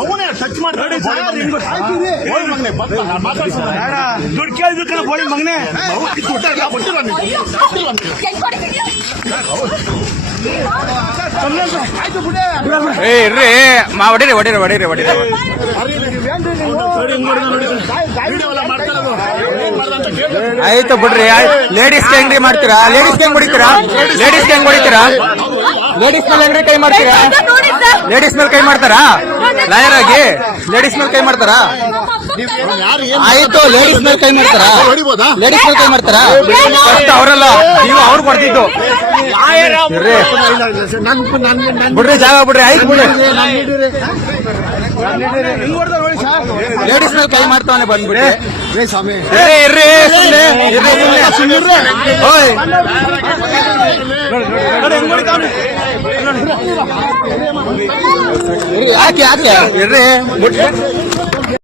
ಅವನೇ ಟಚ್ ಮಾಡ್ತಾರೆ ದುಡ್ಡು ಕೇಳ್ಬೇಕಲ್ಲ ಬೋಳಿ ಮಗನೇ ಇರ್ರಿ ಹೊಡೀರಿ ಹೊಡೀರಿ ಹೊಡೀರಿ ಹೊಡೀರಿ ಆಯ್ತು ಬಿಡ್ರಿ. ಲೇಡೀಸ್ಗೆ ಹೆಂಗ್ರಿ ಮಾಡ್ತೀರಾ? ಲೇಡೀಸ್ಗೆ ಹೆಂಗ್ ಹೊಡಿತೀರಾ? ಲೇಡೀಸ್ಗೆ ಹೆಂಗ್ ಹೊಡಿತೀರಾ? ಲೇಡೀಸ್ ಮೇಲೆ ಹೆಂಗ್ರಿ ಕೈ ಮಾಡ್ತೀರಾ? ಲೇಡೀಸ್ ಮೇಲೆ ಕೈ ಮಾಡ್ತಾರಾ? ಲಾಯರ್ ಆಗಿ ಲೇಡೀಸ್ ಮೇಲೆ ಕೈ ಮಾಡ್ತಾರಾ? ಆಯ್ತು, ಲೇಡೀಸ್ ಮೇಲೆ ಕೈ ಮಾಡ್ತಾರಾ? ಲೇಡೀಸ್ ಮೇಲೆ ಕೈ ಮಾಡ್ತಾರಾ? ಫಸ್ಟ್ ಅವರಲ್ಲ, ನೀವು ಅವ್ರು ಕೊಡ್ತಿದ್ದು ಬಿಡ್ರಿ, ಜಾಗ ಬಿಡ್ರಿ. ಆಯ್ತು ಬಿಡ್ರಿ, ಲೇಡೀಸ್ ಮೇಲೆ ಕೈ ಮಾಡ್ತಾವನೆ ಬಂದ್ಬಿಟ್ರಿ. ಇರ್ರಿ ಓಯ್ ಯಾಕೆ ಇರ್ರಿ